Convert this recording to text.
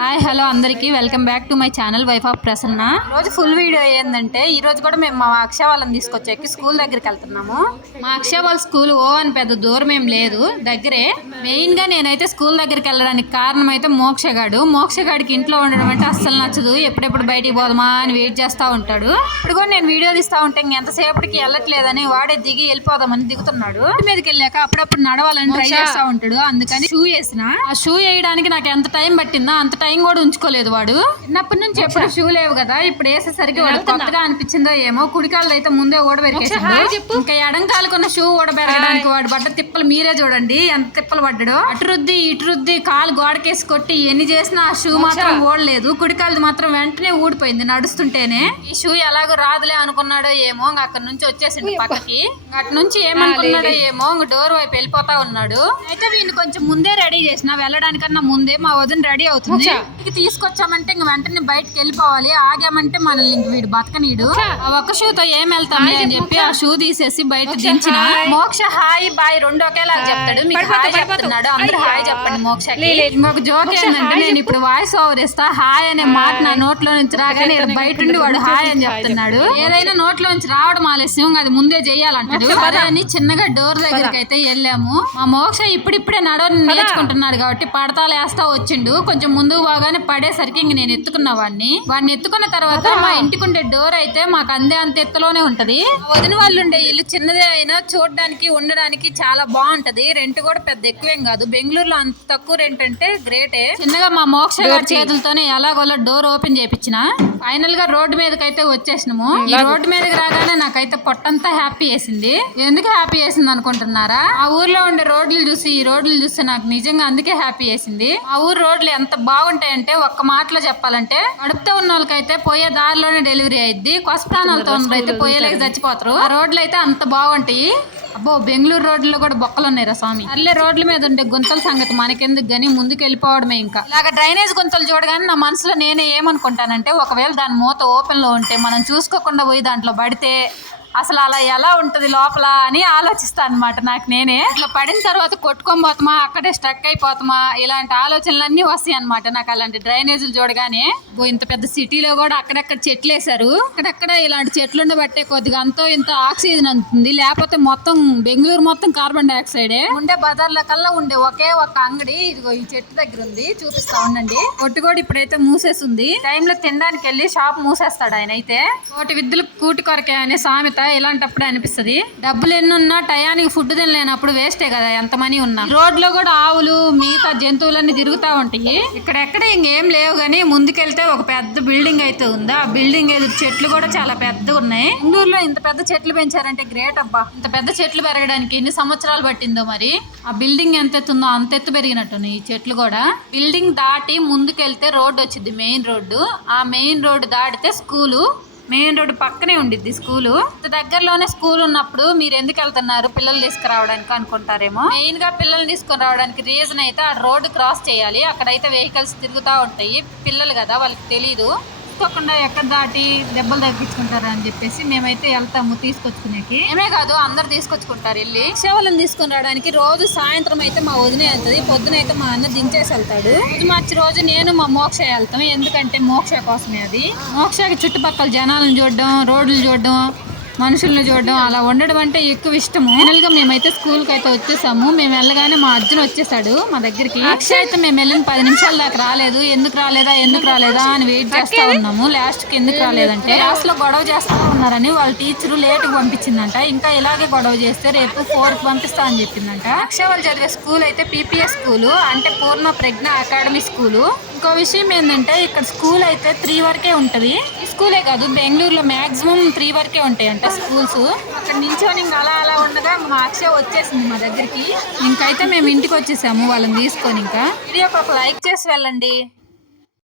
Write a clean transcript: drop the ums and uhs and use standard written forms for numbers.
Hi hello అందరికీ welcome back to my channel wife of Prasanna. రోజు full video ఏంటంటే ఈ రోజు కూడా మేము మా అక్షయ వాళ్ళని తీసుకొచ్చాకి స్కూల్ దగ్గరికి వెళ్తున్నాము. మా అక్షయ వాళ్ళ స్కూల్ అని పెద్ద దూరం ఏం లేదు, దగ్గరే. మెయిన్ గా నేనైతే స్కూల్ దగ్గరికి వెళ్ళడానికి కారణం అయితే మోక్షగాడికి ఇంట్లో ఉండడం అంటే అస్సలు నచ్చదు. ఎప్పుడెప్పుడు బయటికి పోదామా అని వెయిట్ చేస్తా ఉంటాడు. ఇప్పుడు కూడా నేను వీడియో తీస్తా ఉంటే ఎంతసేపటికి వెళ్ళట్లేదని వాడే దిగి వెళ్ళిపోదామని దిగుతున్నాడు. మీదకి వెళ్ళాక అప్పుడప్పుడు నడవాలని ట్రై చేస్తా ఉంటాడు. అందుకని షూ వేసిన. ఆ షూ వేయడానికి నాకు ఎంత టైం పట్టిందో అంత టైం కూడా ఉంచుకోలేదు వాడు. చిన్నప్పటి నుంచి ఎప్పుడు షూ లేవు కదా, ఇప్పుడు వేసేసరికి వాడు కొత్తగా అనిపించిందో ఏమో. కుడికాళ్ళు అయితే ముందే ఓడబెరికేసాడు. ఇంకా ఎడంకాలకున్న షూ ఓడబెరగడానికి వాడు పడ్డ తిప్పలు మీరే చూడండి, ఎంత తిప్పలు పడ్డాడు. అటు రుద్ది ఇటు రుద్ది కాలు గోడకేసి కొట్టి ఎన్ని చేసినా ఆ షూ మాత్రం ఓడలేదు. కుడికాలది మాత్రం వెంటనే ఊడిపోయింది నడుస్తుంటేనే. ఈ షూ ఎలాగో రాదులే అనుకున్నాడో ఏమో, అక్కడ నుంచి వచ్చేసిండు పక్కకి. అటు నుంచి ఏమనుకున్నాడో ఏమో, డోర్ వైపు వెళ్ళిపోతా ఉన్నాడు. అయితే వీడిని కొంచెం ముందే రెడీ చేసిన, వెళ్ళడానికన్నా ముందే మా వదిన రెడీ అవుతుంది. ఇంటికి తీసుకొచ్చామంటే ఇంక వెంటనే బయటకి వెళ్ళిపోవాలి. ఆగామంటే మనల్ని ఇంక వీడు బతకనీడు. ఆ ఒక్క షూతో ఏం వెళ్తామే అని చెప్పి ఆ షూ తీసేసి బయట దించిన. మోక్ష హాయ్ బాయ్ రెండు ఒకేలా చెప్తాడు. మీకు హాయ్ చెప్తున్నాడు, అందరూ హాయ్ చెప్పండి మోక్షకి. ఇంకొక జోక్ ఏంటంటే నేను ఇప్పుడు వాయిస్ ఓవర్ ఇస్తా, హాయ్ అనే మాట నా నోట్లో నుంచి రాగానే బయట ఉండి వాడు హాయ్ అని చెప్తున్నాడు. ఏదైనా నోట్లో నుంచి రావడం ఆలస్యం, అది ముందే చెయ్యాలంటాడు. అదే అని చిన్నగా డోర్ దగ్గరికి అయితే వెళ్ళాము. మా మోక్ష ఇప్పుడిప్పుడే నడవని నేర్చుకుంటున్నాడు కాబట్టి పడతా లేస్తా వచ్చిండు. కొంచెం ముందు బాగానే పడేసరికి ఇంక నేను ఎత్తుకున్న వాడిని ఎత్తుకున్న తర్వాత మా ఇంటికి ఉండే డోర్ అయితే మాకు అంత ఎత్తులోనే ఉంటది. వదిన వాళ్ళు ఉండే ఇల్లు చిన్నదే అయినా చూడడానికి ఉండడానికి చాలా బాగుంటది. రెంట్ కూడా పెద్ద ఎక్కువేం కాదు. బెంగళూరులో అంత తక్కువ రెంట్ అంటే గ్రేటే. చిన్నగా మా మోక్ష గారి చేతులతోనే ఎలాగోలా డోర్ ఓపెన్ చేపించిన. ఫైనల్ గా రోడ్డు మీదకి అయితే వచ్చేసినాము. ఈ రోడ్డు మీదకి రాగానే నాకైతే పొట్టంతా హ్యాపీ వేసింది. ఎందుకు హ్యాపీ వేసింది అనుకుంటున్నారా? ఆ ఊర్లో ఉండే రోడ్లు చూసి ఈ రోడ్లు చూస్తే నాకు నిజంగా అందుకే హ్యాపీ వేసింది. ఆ ఊరు రోడ్లు ఎంత బాగుంటాయంటే ఒక్క మాటలో చెప్పాలంటే, నడుపుతూ ఉన్న వాళ్ళకైతే పోయే దారిలోనే డెలివరీ అయింది. కొస్తానాలతో అయితే పోయేలేక చచ్చిపోతారు. ఆ రోడ్లు అయితే అంత బాగుంటాయి. అబ్బో బెంగళూరు రోడ్లలో కూడా బొక్కలు ఉన్నాయిరా స్వామి. అల్లే రోడ్ల మీద ఉండే గుంతల సంగతి మనకెందుకు గానీ ముందుకు వెళ్ళిపోవడమే. ఇంకా ఇలాగ డ్రైనేజ్ గుంతలు చూడగానే నా మనసులో నేనే ఏమనుకుంటానంటే, ఒకవేళ దాని మూత ఓపెన్ లో ఉంటే మనం చూసుకోకుండా పోయి దాంట్లో పడితే అసలు అలా ఎలా ఉంటది లోపల అని ఆలోచిస్తాను అనమాట. నాకు నేనే ఇట్లా పడిన తర్వాత కొట్టుకొని పోతామా, అక్కడే స్ట్రక్ అయిపోతామా, ఇలాంటి ఆలోచనలన్నీ వస్తాయి అనమాట నాకు అలాంటి డ్రైనేజీలు చూడగానే. ఇంత పెద్ద సిటీలో కూడా అక్కడక్కడ చెట్లు వేసారు. అక్కడక్కడ ఇలాంటి చెట్లు ఉండబట్టే కొద్దిగా అంతో ఇంత ఆక్సిజన్ అందుతుంది. లేకపోతే మొత్తం బెంగళూరు మొత్తం కార్బన్ డైఆక్సైడే. ఉండే బజార్ల కల్లా ఉండే ఒకే ఒక అంగడి ఇదిగో ఈ చెట్టు దగ్గర ఉంది, చూపిస్తా ఉండండి. కొట్టు కూడా ఇప్పుడైతే మూసేసింది. టైంలో తినడానికి వెళ్ళి షాప్ మూసేస్తాడు ఆయన. అయితే కోటి విద్యలు కూటి కొరకే అనే సామెత ఇలాంటప్పుడే అనిపిస్తుంది. డబ్బులు ఎన్నున్నా టయానికి ఫుడ్ తినలేనప్పుడు వేస్టే కదా ఎంత మనీ ఉన్నా. రోడ్ లో కూడా ఆవులు మిగతా జంతువులన్నీ తిరుగుతా ఉంటాయి. ఇక్కడెక్కడ ఇంకేం లేవు గానీ ముందుకెళ్తే ఒక పెద్ద బిల్డింగ్ అయితే ఉంది. ఆ బిల్డింగ్ ఎదురు చెట్లు కూడా చాలా పెద్దగా ఉన్నాయి. బెంగళూరులో ఇంత పెద్ద చెట్లు పెంచారంటే గ్రేట్ అబ్బా. ఇంత పెద్ద చెట్లు పెరగడానికి ఎన్ని సంవత్సరాలు పట్టిందో మరి. ఆ బిల్డింగ్ ఎంత ఎత్తుందో అంత ఎత్తు పెరిగినట్టున్నాయి ఈ చెట్లు కూడా. బిల్డింగ్ దాటి ముందుకెళ్తే రోడ్డు వచ్చింది, మెయిన్ రోడ్డు. ఆ మెయిన్ రోడ్డు దాటితే స్కూలు. మెయిన్ రోడ్డు పక్కనే ఉండిద్ది స్కూలు. దగ్గరలోనే స్కూల్ ఉన్నప్పుడు మీరు ఎందుకు వెళ్తున్నారు పిల్లలు తీసుకురావడానికి అనుకుంటారేమో. మెయిన్ గా పిల్లల్ని తీసుకుని రావడానికి రీజన్ అయితే ఆ రోడ్డు క్రాస్ చేయాలి. అక్కడైతే వెహికల్స్ తిరుగుతూ ఉంటాయి. పిల్లలు కదా వాళ్ళకి తెలీదు. తీసుకోకుండా ఎక్కడ దాటి దెబ్బలు తగ్గించుకుంటారా అని చెప్పేసి మేమైతే వెళ్తాము తీసుకొచ్చుకునేకి. ఏమే కాదు అందరు తీసుకొచ్చుకుంటారు వెళ్ళి. సేవలను తీసుకుని రావడానికి రోజు సాయంత్రం అయితే మా వదిన వెళ్తుంది, పొద్దున అయితే మా అన్న దించేసి వెళ్తాడు. మార్చి రోజు నేను మా మోక్ష వెళ్తాం. ఎందుకంటే మోక్ష కోసమే అది. మోక్షకి చుట్టుపక్కల జనాలను చూడడం, రోడ్లు చూడడం, మనుషులను చూడడం అలా ఉండడం అంటే ఎక్కువ ఇష్టము. ఫైనల్ గా మేమైతే స్కూల్ కి అయితే వచ్చేసాము. మేము వెళ్ళగానే మా అర్జున్ వచ్చేసాడు మా దగ్గరికి. అక్షయ్ అయితే మేము వెళ్ళిన 10 నిమిషాల దాకా రాలేదు. ఎందుకు రాలేదా అని వెయిట్ చేస్తా ఉన్నాము. లాస్ట్ కి ఎందుకు రాలేదంటే క్లాస్ లో గొడవ చేస్తా ఉన్నారని వాళ్ళ టీచర్ లేట్ గా పంపించిందంట. ఇంకా ఇలాగే గొడవ చేస్తే రేపు 4 కి పంపిస్తా అని చెప్పిందంట. అక్షయ్ వాళ్ళు చదివే స్కూల్ అయితే PPS స్కూల్, అంటే పూర్ణ ప్రజ్ఞ అకాడమీ స్కూల్. ఇంకో విషయం ఏంటంటే ఇక్కడ స్కూల్ అయితే 3 వరకే ఉంటది. ఈ స్కూలే కాదు బెంగళూరులో మాక్సిమం 3 వరకే ఉంటాయంట స్కూల్స్. అక్కడ నించొని ఇంకా అలా ఉండగా మా అక్షయ వచ్చేసింది మా దగ్గరికి. ఇంకైతే మేము ఇంటికి వచ్చేసాము వాళ్ళని తీసుకొని. ఇంకా వీడియోకి ఒక లైక్ చేసి వెళ్ళండి.